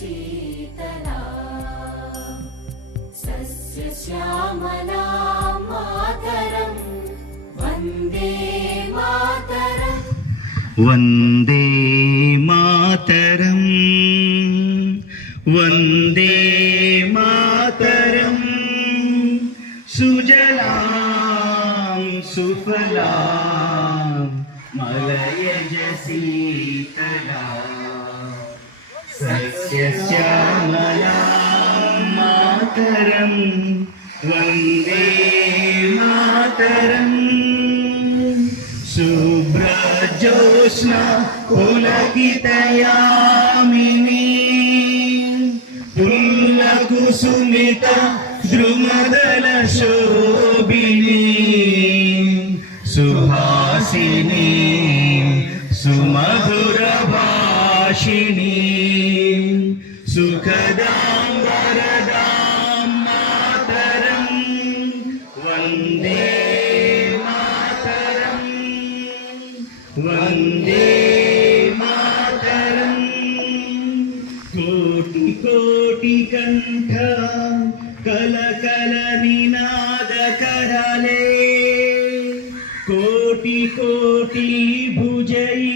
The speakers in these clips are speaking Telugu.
शीतला सस्यश्यामला मातरं वन्दे मातरं वन्दे मातरं वन्दे मातरं सुजलां सुफलां मलयज शीतला सस्यश्यामला मातरं वन्दे मातरं शुभ्रजोत्स्ना पुलकितयामिनी पुल्लकुसुमिता द्रुमदलशोभिनी सुहासिनी सुमधुरभाषिणी सुखदां वरदां मातरं वन्दे मातरं वन्दे मातरं कोटि कोटि कंठ कलकल निनाद करले कोटि कोटि भुजई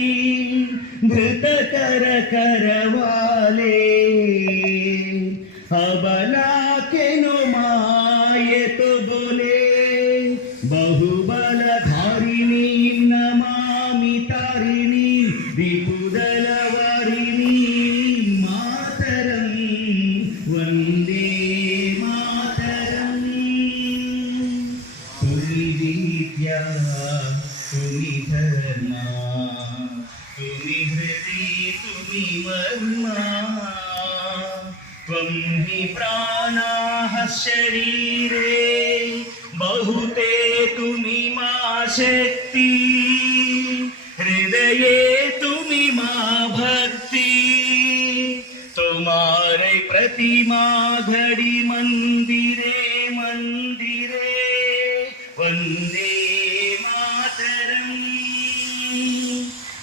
धृत कर करवाले अबला के नो माये तो बोले बहुबल धारिणी नमामि तारिणी विपुदल वारिणी मातरं वन्दे मातरं तुमि विद्या तुमि धर्मा तुमि हृदि तुमि मर्मा त्वं हि प्राणाः शरीरे बहुते तुमि मा शक्ति हृदये तुमि मा भक्ति तुम्हारे प्रतिमा घड़ी मंदिरे मंदिरे वन्दे मातरं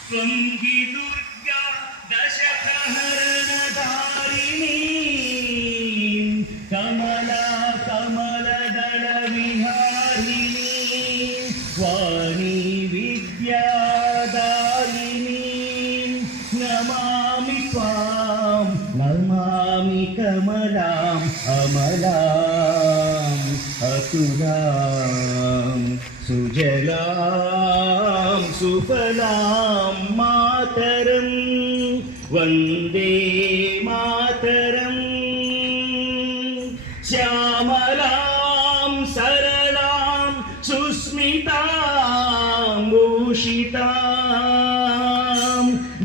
त्वं हि दुर्गा दशप्रहरणधारिणी कमला कमलदल विहारिणी वाणी विद्यादायिनी नमामि त्वां नमामि कमलाम् अमलाम् अतुलां सुजलां सुफलां मातरं वन्दे मातरं श्यामलां सरलां सुस्मितां भूषितां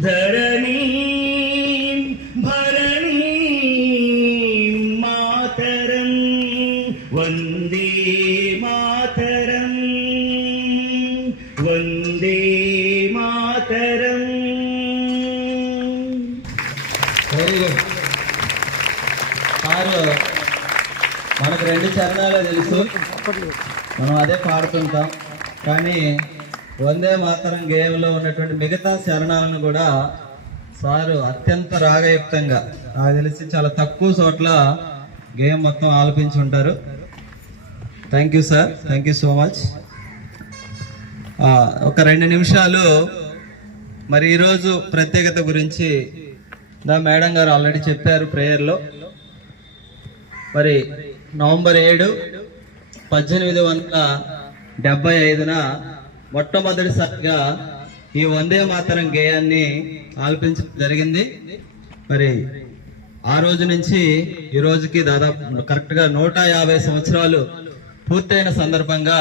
धरणीं भरणीं मातरं वन्दे मातरं वन्दे मातरं వెరీ గుడ్ సారు మనకు రెండు చరణాలే తెలుసు, మనం అదే పాడుతుంటాం. కానీ వందే మాతరం గేయంలో ఉన్నటువంటి మిగతా చరణాలను కూడా సారు అత్యంత రాగయుక్తంగా నాకు తెలిసి చాలా తక్కువ చోట్ల గేయం మొత్తం ఆలపించి ఉంటారు. Thank you sir, thank you so much. ఒక 2 నిమిషాలు మరి ఈరోజు ప్రత్యేకత గురించి మేడం గారు ఆల్రెడీ చెప్పారు ప్రేయర్లో. మరి నవంబర్ 7, 1875న మొట్టమొదటిసారిగా ఈ వందే మాతరం గేయాన్ని ఆలపించడం జరిగింది. మరి ఆ రోజు నుంచి ఈ రోజుకి దాదాపు కరెక్ట్గా 150 సంవత్సరాలు పూర్తయిన సందర్భంగా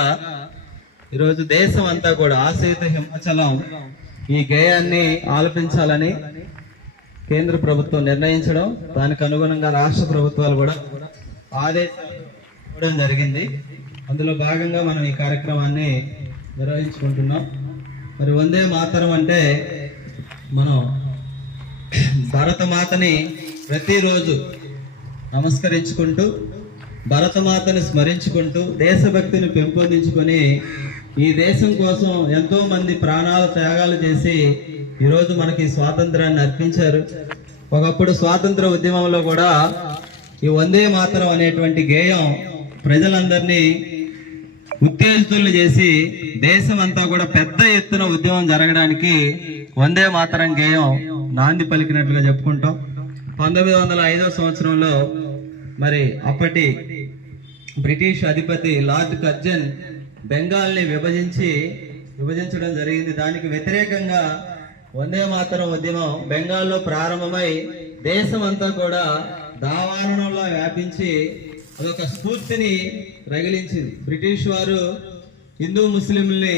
ఈరోజు దేశం అంతా కూడా ఆసేతు హిమాచలం ఈ గేయాన్ని ఆలపించాలని కేంద్ర ప్రభుత్వం నిర్ణయించడం, దానికి అనుగుణంగా రాష్ట్ర ప్రభుత్వాలు కూడా ఆదేశాలు ఇవ్వడం జరిగింది. అందులో భాగంగా మనం ఈ కార్యక్రమాన్ని నిర్వహించుకుంటున్నాం. మరి వందే మాతరం అంటే మనం భారతమాతని ప్రతిరోజు నమస్కరించుకుంటూ, భారతమాతని స్మరించుకుంటూ, దేశభక్తిని పెంపొందించుకొని ఈ దేశం కోసం ఎంతో మంది ప్రాణాల త్యాగాలు చేసి ఈరోజు మనకి స్వాతంత్రాన్ని అర్పించారు. ఒకప్పుడు స్వాతంత్ర ఉద్యమంలో కూడా ఈ వందే మాతరం అనేటువంటి గేయం ప్రజలందరినీ ఉత్తేజితులు చేసి దేశం అంతా కూడా పెద్ద ఎత్తున ఉద్యమం జరగడానికి వందే మాతరం గేయం నాంది పలికినట్లుగా చెప్పుకుంటాం. 1905 సంవత్సరంలో మరి అప్పటి బ్రిటిష్ అధిపతి లార్డ్ కర్జన్ బెంగాల్ని విభజించడం జరిగింది. దానికి వ్యతిరేకంగా వందే మాతరం ఉద్యమం బెంగాల్లో ప్రారంభమై దేశం అంతా కూడా దావారణంలో వ్యాపించి అదొక స్ఫూర్తిని రగిలించింది. బ్రిటిష్ వారు హిందూ ముస్లింల్ని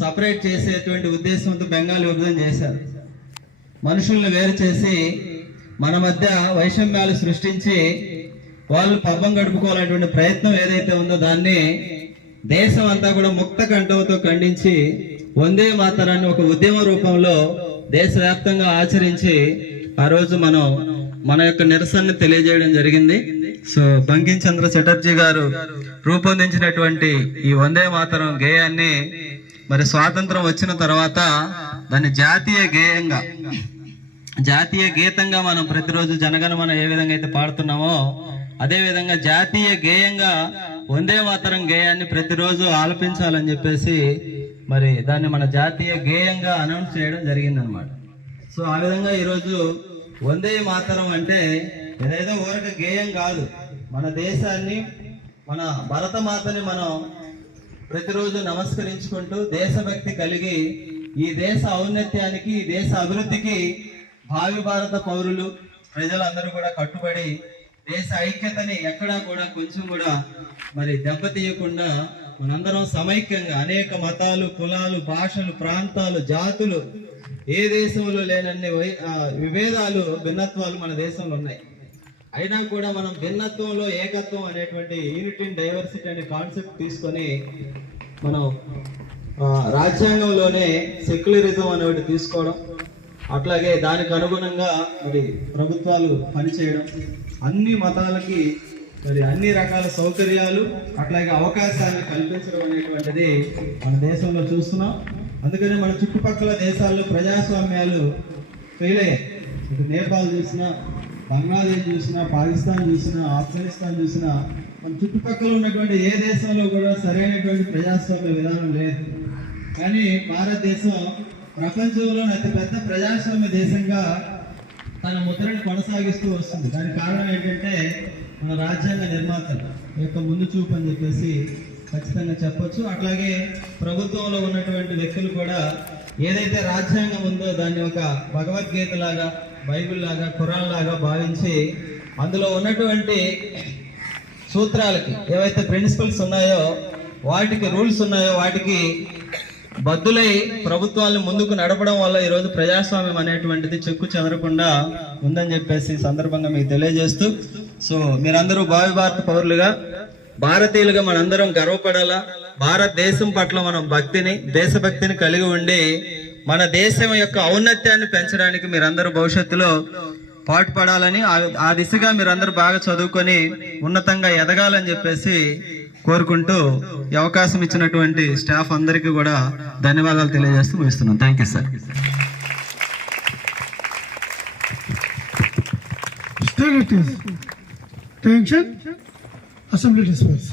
సపరేట్ చేసేటువంటి ఉద్దేశంతో బెంగాల్ విభజన చేశారు. మనుషుల్ని వేరు చేసి మన మధ్య వైషమ్యాలు సృష్టించి వాళ్ళు పబ్బం గడుపుకోవాలనేటువంటి ప్రయత్నం ఏదైతే ఉందో దాన్ని దేశం అంతా కూడా ముక్త కంఠంతో ఖండించి వందే మాతరాన్ని ఒక ఉద్యమ రూపంలో దేశవ్యాప్తంగా ఆచరించి ఆ రోజు మనం మన యొక్క నిరసనని తెలియజేయడం జరిగింది. సో బంకిం చంద్ర చటర్జీ గారు రూపొందించినటువంటి ఈ వందే మాతరం గేయాన్ని మరి స్వాతంత్రం వచ్చిన తర్వాత దాన్ని జాతీయ గీతంగా మనం ప్రతిరోజు జనగణమన ఏ విధంగా అయితే పాడుతున్నామో అదే విధంగా జాతీయ గేయంగా వందే మాతరం గేయాన్ని ప్రతిరోజు ఆలపించాలని చెప్పేసి మరి దాన్ని మన జాతీయ గేయంగా అనౌన్స్ చేయడం జరిగిందనమాట. సో ఆ విధంగా ఈరోజు వందే మాతరం అంటే ఏదైతే ఊరక గేయం కాదు, మన దేశాన్ని, మన భరతమాతని మనం ప్రతిరోజు నమస్కరించుకుంటూ దేశభక్తి కలిగి ఈ దేశ ఔన్నత్యానికి, ఈ దేశ అభివృద్ధికి భావి భారత పౌరులు ప్రజలందరూ కూడా కట్టుబడి దేశ ఐక్యతని ఎక్కడా కూడా కొంచెం కూడా మరి దెబ్బతీయకుండా మనందరం సమైక్యంగా అనేక మతాలు, కులాలు, భాషలు, ప్రాంతాలు, జాతులు, ఏ దేశంలో లేనన్ని విభేదాలు, భిన్నత్వాలు మన దేశంలో ఉన్నాయి. అయినా కూడా మనం భిన్నత్వంలో ఏకత్వం అనేటువంటి యూనిటీ ఇన్ డైవర్సిటీ అనే కాన్సెప్ట్ తీసుకొని మనం రాజ్యాంగంలోనే సెక్యులరిజం అనేవి తీసుకోవడం, అట్లాగే దానికి అనుగుణంగా మరి ప్రభుత్వాలు పనిచేయడం, అన్ని మతాలకి మరి అన్ని రకాల సౌకర్యాలు అట్లాగే అవకాశాలను కల్పించడం అనేటువంటిది మన దేశంలో చూస్తున్నాం. అందుకని మన చుట్టుపక్కల దేశాల్లో ప్రజాస్వామ్యాలు ఫెయిల్ అయ్యాయి. ఇటు నేపాల్ చూసినా, బంగ్లాదేశ్ చూసినా, పాకిస్తాన్ చూసినా, ఆఫ్ఘనిస్తాన్ చూసినా, మన చుట్టుపక్కల ఉన్నటువంటి ఏ దేశంలో కూడా సరైనటువంటి ప్రజాస్వామ్య విధానం లేదు. కానీ భారతదేశం ప్రపంచంలోని అతిపెద్ద ప్రజాస్వామ్య దేశంగా తన ముద్రను కొనసాగిస్తూ వస్తుంది. దానికి కారణం ఏంటంటే మన రాజ్యాంగ నిర్మాతల యొక్క ముందు చూపు అని చెప్పేసి ఖచ్చితంగా చెప్పొచ్చు. అట్లాగే ప్రభుత్వంలో ఉన్నటువంటి వ్యక్తులు కూడా ఏదైతే రాజ్యాంగం ఉందో దాన్ని ఒక భగవద్గీత లాగా, బైబిల్ లాగా, ఖురాన్ లాగా భావించి అందులో ఉన్నటువంటి సూత్రాలకి ఏవైతే ప్రిన్సిపల్స్ ఉన్నాయో, వాటికి రూల్స్ ఉన్నాయో వాటికి బద్దులై ప్రభుత్వాలను ముందుకు నడపడం వల్ల ఈరోజు ప్రజాస్వామ్యం అనేటువంటిది చెక్కు చెదరకుండా ఉందని చెప్పేసి సందర్భంగా మీకు తెలియజేస్తూ, సో మీరందరూ భావి భారత పౌరులుగా, భారతీయులుగా మనందరం గర్వపడాలా. భారతదేశం పట్ల మనం దేశభక్తిని కలిగి ఉండి మన దేశం యొక్క ఔన్నత్యాన్ని పెంచడానికి మీరందరూ భవిష్యత్తులో పాటుపడాలని, ఆ దిశగా మీరందరూ బాగా చదువుకొని ఉన్నతంగా ఎదగాలని చెప్పేసి కోరుకుంటూ ఈ అవకాశం ఇచ్చినటువంటి స్టాఫ్ అందరికీ కూడా ధన్యవాదాలు తెలియజేస్తూ ముగిస్తున్నాం. Thank you sir. Attention, assembly disperse.